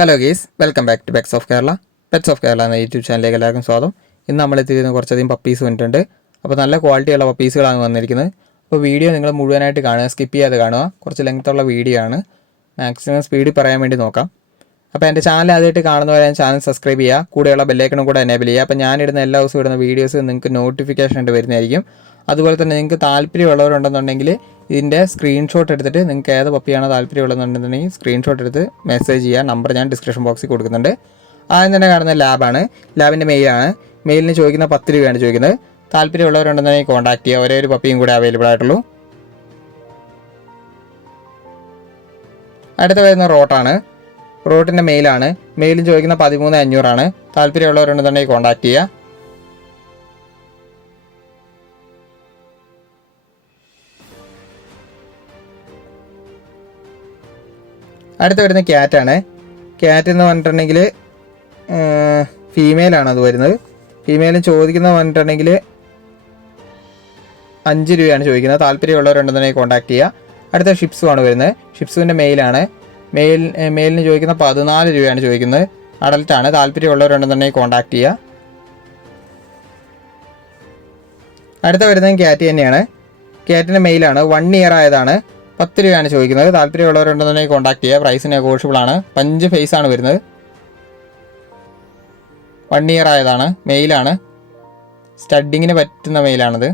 Hello guys, welcome back to pets of Kerala. Pets of Kerala എന്ന YouTube ചാനലിലേക്ക് എല്ലാവർക്കും സ്വാഗതം. ഇന്ന് നമ്മൾ എത്തിയിരുന്ന കുറച്ചധികം പപ്പീസ് വന്നിട്ടുണ്ട്. അപ്പോൾ നല്ല ക്വാളിറ്റിയുള്ള പപ്പീസുകളാണ് വന്നിരിക്കുന്നത്. അപ്പോൾ വീഡിയോ നിങ്ങൾ മുഴുവനായിട്ട് കാണുക, സ്കിപ്പ് ചെയ്യാതെ കാണുക. കുറച്ച് ലെങ്ത്തുള്ള വീഡിയോ ആണ്, മാക്സിമം സ്പീഡിൽ പറയാൻ വേണ്ടി നോക്കാം. അപ്പോൾ എൻ്റെ ചാനൽ ആദ്യമായിട്ട് കാണുന്നവരെ ചാനൽ സബ്സ്ക്രൈബ് ചെയ്യുക, കൂടെയുള്ള ബെല്ലൈക്കണും കൂടെ എനേബിൾ ചെയ്യുക. അപ്പോൾ ഞാനിടുന്ന എല്ലാ ദിവസവും ഇടുന്ന വീഡിയോസ് നിങ്ങൾക്ക് നോട്ടിഫിക്കേഷൻ ആയിട്ട് വരുന്നതായിരിക്കും. അതുപോലെ തന്നെ നിങ്ങൾക്ക് താല്പര്യമുള്ളവരുണ്ടെന്നുണ്ടെങ്കിൽ ഇതിൻ്റെ സ്ക്രീൻഷോട്ട് എടുത്തിട്ട് നിങ്ങൾക്ക് ഏത് പപ്പിയാണോ താല്പര്യമുള്ളതെന്നുണ്ടെന്നുണ്ടെങ്കിൽ സ്ക്രീൻഷോട്ട് എടുത്ത് മെസ്സേജ് ചെയ്യുക. നമ്പർ ഞാൻ ഡിസ്ക്രിപ്ഷൻ ബോക്സിൽ കൊടുക്കുന്നുണ്ട്. ആദ്യം തന്നെ കാണുന്ന ലാബാണ്. ലാബിൻ്റെ മെയിലാണ്. മെയിലിന് ചോദിക്കുന്ന 10 രൂപയാണ് ചോദിക്കുന്നത്. താല്പര്യമുള്ളവരുണ്ടെന്നുണ്ടെങ്കിൽ കോൺടാക്ട് ചെയ്യുക. ഒരേ ഒരു പപ്പിയും കൂടെ അവൈലബിൾ ആയിട്ടുള്ളൂ. അടുത്ത വരുന്ന റോട്ടാണ്. റോട്ടിൻ്റെ മെയിലാണ്. മെയിലിന് ചോദിക്കുന്ന 13,500 താല്പര്യമുള്ളവരുണ്ടെന്നുണ്ടെങ്കിൽ കോൺടാക്ട് ചെയ്യുക. അടുത്ത വരുന്ന ക്യാറ്റാണ്. ക്യാറ്റ് എന്ന് പറഞ്ഞിട്ടുണ്ടെങ്കിൽ ഫീമെയിലാണ് അത് വരുന്നത്. ഫീമെയിലും ചോദിക്കുന്നത് പറഞ്ഞിട്ടുണ്ടെങ്കിൽ 5 രൂപയാണ് ചോദിക്കുന്നത്. താല്പര്യമുള്ളവരുണ്ടെന്നുണ്ടെങ്കിൽ കോൺടാക്ട് ചെയ്യുക. അടുത്ത ഷിപ്സുമാണ് വരുന്നത്. ഷിപ്സുവിൻ്റെ മെയിലാണ്. മെയിലിന് ചോദിക്കുന്ന 14 രൂപയാണ് ചോദിക്കുന്നത്. അഡൽട്ടാണ്. താല്പര്യമുള്ളവരുണ്ടെന്നുണ്ടെങ്കിൽ കോൺടാക്ട് ചെയ്യുക. അടുത്ത വരുന്നത് ക്യാറ്റ് തന്നെയാണ്. ക്യാറ്റിൻ്റെ മെയിലാണ്. 1 ഇയർ ആയതാണ്. 10 രൂപയാണ് ചോദിക്കുന്നത്. താല്പര്യമുള്ളവരുണ്ടെന്നുണ്ടെങ്കിൽ കോൺടാക്ട് ചെയ്യുക. പ്രൈസ് നെഗോഷ്യബിൾ ആണ്. 5 ഫേസ് ആണ് വരുന്നത്. 1 ഇയർ ആയതാണ്. മെയിലാണ്. സ്റ്റഡിങ്ങിന് പറ്റുന്ന മെയിലാണിത്.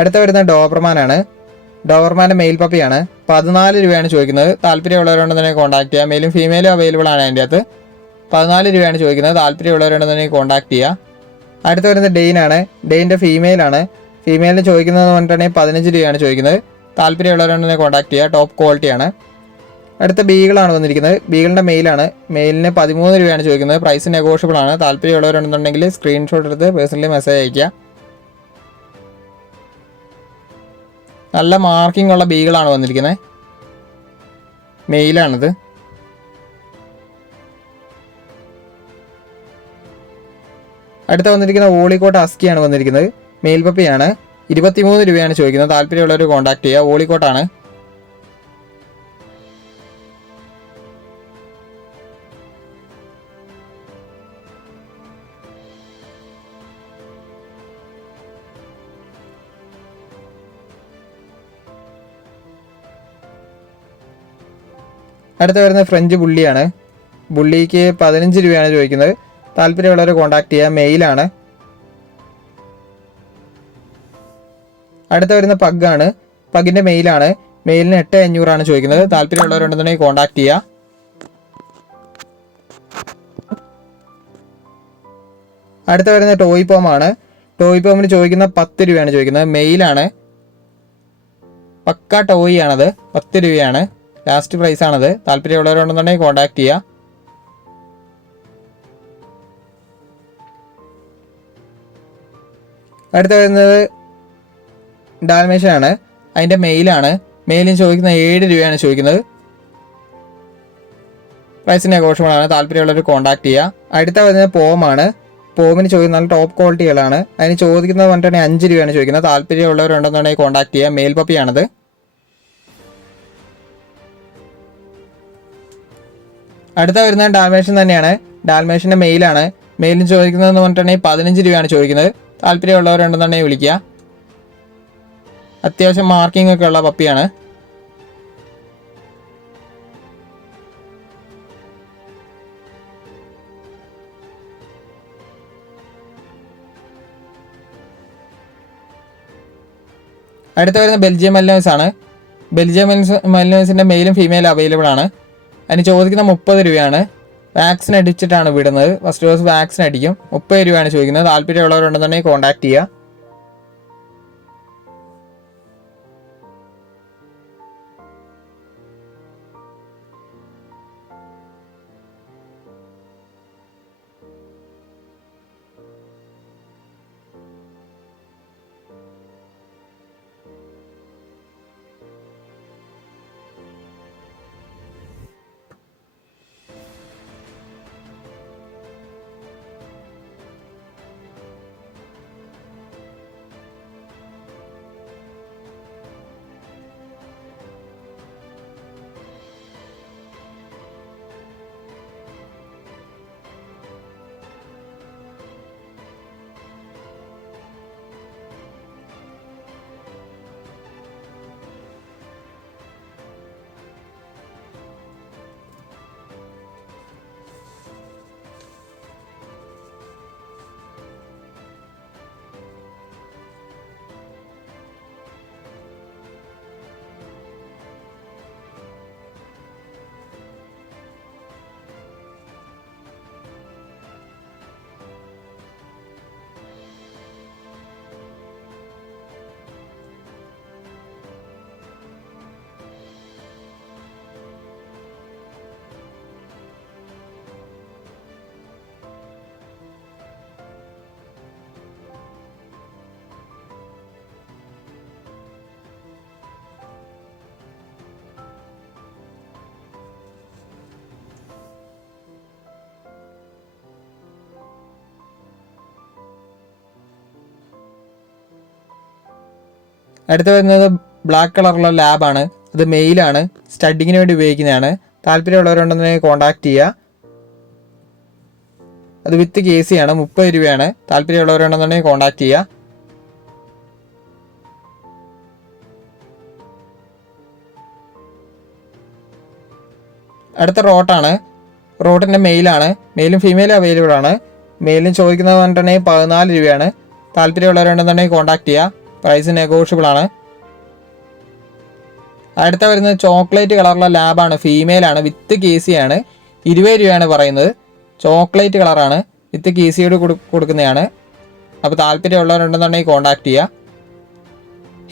അടുത്ത വരുന്ന ഡോബർമാനാണ്. ഡോബർമാൻ്റെ മെയിൽ പപ്പിയാണ്. 14 രൂപയാണ് ചോദിക്കുന്നത്. താല്പര്യമുള്ളവരുണ്ടെന്നുണ്ടെങ്കിൽ കോൺടാക്ട് ചെയ്യുക. മെയിലും ഫീമെയിലും അവൈലബിൾ ആണ്. അതിൻ്റെ അകത്ത് 14 രൂപയാണ് ചോദിക്കുന്നത്. താല്പര്യമുള്ളവരുണ്ടെന്നുണ്ടെങ്കിൽ കോൺടാക്ട് ചെയ്യുക. അടുത്ത വരുന്നത് ഡെയിനാണ്. ഡെയിൻ്റെ ഫീമെയിലാണ്. ഫീമെയിലിന് ചോദിക്കുന്നത് പറഞ്ഞിട്ടുണ്ടെങ്കിൽ 15 രൂപയാണ് ചോദിക്കുന്നത്. താല്പര്യമുള്ളവരുണ്ടെന്നുണ്ടെങ്കിൽ കോൺടാക്ട് ചെയ്യുക. ടോപ്പ് ക്വാളിറ്റിയാണ്. അടുത്ത ബീഗിളാണ് വന്നിരിക്കുന്നത്. ബീഗിളിൻ്റെ മെയിലാണ്. മെയിലിന് 13 രൂപയാണ് ചോദിക്കുന്നത്. പ്രൈസ് നെഗോഷ്യബിൾ ആണ്. താല്പര്യമുള്ളവരുണ്ടെന്നുണ്ടെങ്കിൽ സ്ക്രീൻഷോട്ട് എടുത്ത് പേഴ്സണലി മെസ്സേജ് അയയ്ക്കുക. നല്ല മാർക്കിംഗ് ഉള്ള ബീഗിളാണ് വന്നിരിക്കുന്നത്. മെയിലാണിത്. അടുത്ത വന്നിരിക്കുന്ന ഓളിക്കോട്ട് അസ്കിയാണ് വന്നിരിക്കുന്നത്. മെയിൽ പപ്പിയാണ്. 23 രൂപയാണ് ചോദിക്കുന്നത്. താല്പര്യമുള്ളവർ കോൺടാക്ട് ചെയ്യുക. ഓളിക്കോട്ടാണ്. അടുത്ത വരുന്നത് ഫ്രഞ്ച് ബുള്ളിയാണ്. ബുള്ളിക്ക് 15 രൂപയാണ് ചോദിക്കുന്നത്. താല്പര്യമുള്ളവർ കോൺടാക്ട് ചെയ്യുക. മെയിലാണ്. അടുത്ത വരുന്ന പഗ്ഗാണ്. പഗ്ഗിൻ്റെ മെയിലാണ്. മെയിലിന് 8,500 ചോദിക്കുന്നത്. താല്പര്യമുള്ളവരുണ്ടെന്നുണ്ടെങ്കിൽ കോൺടാക്ട് ചെയ്യുക. അടുത്ത വരുന്ന ടോയ് പോമാണ്. ടോയ് പോമിന് ചോദിക്കുന്ന 10 രൂപയാണ് ചോദിക്കുന്നത്. മെയിലാണ്. പക്ക ടോയ് ആണത്. 10 രൂപയാണ് ലാസ്റ്റ് പ്രൈസാണത്. താല്പര്യമുള്ളവരുണ്ടെന്നുണ്ടെങ്കിൽ കോൺടാക്ട് ചെയ്യുക. അടുത്ത വരുന്നത് ഡാൽമേഷ്യനാണ്. അതിൻ്റെ മെയിലാണ്. മെയിലിന് ചോദിക്കുന്ന 7 രൂപയാണ് ചോദിക്കുന്നത്. പ്രൈസ് നെഗോഷ്യബിൾ ആണ്. താല്പര്യമുള്ളവർ കോൺടാക്ട് ചെയ്യുക. അടുത്ത വരുന്നത് പോമാണ്. പോമിന് ചോദിക്കുന്ന നല്ല ടോപ്പ് ക്വാളിറ്റികളാണ്. അതിന് ചോദിക്കുന്നത് പറഞ്ഞിട്ടുണ്ടെങ്കിൽ 5 രൂപയാണ് ചോദിക്കുന്നത്. താല്പര്യമുള്ളവരുണ്ടെന്നുണ്ടെങ്കിൽ കോൺടാക്ട് ചെയ്യുക. മെയിൽ പപ്പിയാണത്. അടുത്ത വരുന്നത് ഡാൽമേഷ്യൻ തന്നെയാണ്. ഡാൽമേഷ്യൻ്റെ മെയിലാണ്. മെയിലിന് ചോദിക്കുന്നതെന്ന് പറഞ്ഞിട്ടുണ്ടെങ്കിൽ 15 രൂപയാണ് ചോദിക്കുന്നത്. താല്പര്യമുള്ളവരുണ്ടെന്നുണ്ടെങ്കിൽ വിളിക്കുക. അത്യാവശ്യം മാർക്കിംഗ് ഒക്കെ ഉള്ള പപ്പിയാണ്. അടുത്ത വരുന്ന ബെൽജിയം മൽനോയ്സ് ആണ്. ബെൽജിയം മൽനോയ്സിൻ്റെ മെയിലും ഫീമെയിലും അവൈലബിൾ ആണ്. അതിന് ചോദിക്കുന്ന 30 രൂപയാണ്. വാക്സിൻ അടിച്ചിട്ടാണ് വിടുന്നത്. ഫസ്റ്റ് ഡോസ് വാക്സിൻ അടിക്കും. 30 രൂപയാണ് ചോദിക്കുന്നത്. താല്പര്യമുള്ളവരുണ്ടെന്നുണ്ടെങ്കിൽ കോൺടാക്ട് ചെയ്യുക. അടുത്ത വരുന്നത് ബ്ലാക്ക് കളറുള്ള ലാബാണ്. അത് മെയിലാണ്, സ്റ്റഡിങ്ങിന് വേണ്ടി ഉപയോഗിക്കുന്നതാണ്. താല്പര്യമുള്ളവരുണ്ടെന്നുണ്ടെങ്കിൽ കോൺടാക്ട് ചെയ്യുക. അത് വിത്ത് KC ആണ്, 30 രൂപയാണ്. താല്പര്യമുള്ളവരുണ്ടെന്നുണ്ടെങ്കിൽ കോൺടാക്ട് ചെയ്യുക. അടുത്ത റോട്ടാണ്. റോട്ടിൻ്റെ മെയിലാണ്, മെയിലും ഫീമെയിലും അവൈലബിൾ ആണ്. മെയിലും ചോദിക്കുന്നത് പറഞ്ഞിട്ടുണ്ടെങ്കിൽ 14 രൂപയാണ്. താല്പര്യമുള്ളവരുണ്ടെന്നുണ്ടെങ്കിൽ കോൺടാക്ട് ചെയ്യുക. പ്രൈസ് നെഗോഷ്യബിൾ ആണ്. അടുത്ത വരുന്നത് ചോക്ലേറ്റ് കളറുള്ള ലാബാണ്, ഫീമെയിലാണ്, വിത്ത് KC ആണ്. 20 രൂപയാണ് പറയുന്നത്. ചോക്ലേറ്റ് കളറാണ്, വിത്ത് KCയോട് കൊടുക്കുന്നതാണ്. അപ്പോൾ താല്പര്യമുള്ളവരുണ്ടെന്നുണ്ടെങ്കിൽ കോൺടാക്ട് ചെയ്യുക.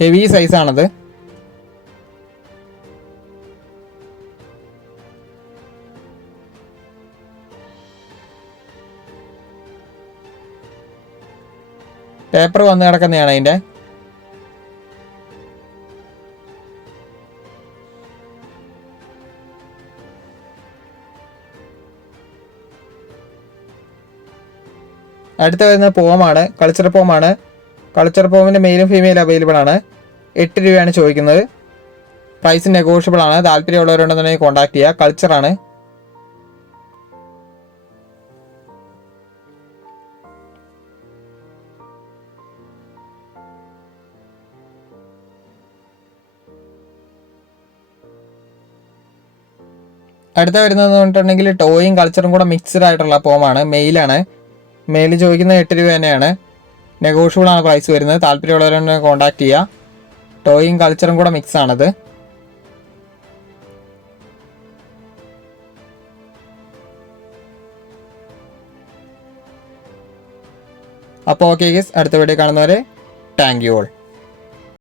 ഹെവി സൈസാണത്. പേപ്പർ വന്ന് കിടക്കുന്നതാണ് അതിൻ്റെ. അടുത്ത വരുന്ന പോമാണ്, കൾച്ചർ പോമാണ്. കൾച്ചർ പോമിൻ്റെ മെയിലും ഫീമെയിലും അവൈലബിൾ ആണ്. 8 രൂപയാണ് ചോദിക്കുന്നത്. പ്രൈസ് നെഗോഷ്യബിൾ ആണ്. താല്പര്യമുള്ളവരുണ്ടെന്നുണ്ടെങ്കിൽ കോൺടാക്ട് ചെയ്യുക. കൾച്ചറാണ്. അടുത്ത വരുന്നതെന്ന് പറഞ്ഞിട്ടുണ്ടെങ്കിൽ ടോയും കൾച്ചറും കൂടെ മിക്സ്ഡ് ആയിട്ടുള്ള പോമാണ്, മെയിലാണ്. മെയിൽ ചോദിക്കുന്നത് 8 രൂപ തന്നെയാണ്. നെഗോഷ്യബിൾ ആണ് പ്രൈസ് വരുന്നത്. താല്പര്യമുള്ളവരുണ്ടെങ്കിൽ കോൺടാക്ട് ചെയ്യുക. ടോയും കൾച്ചറും കൂടെ മിക്സ് ആണത്. അപ്പോൾ ഓക്കെ ഗൈസ്, അടുത്ത വീഡിയോ കാണുന്നവരെ താങ്ക് യു ഓൾ.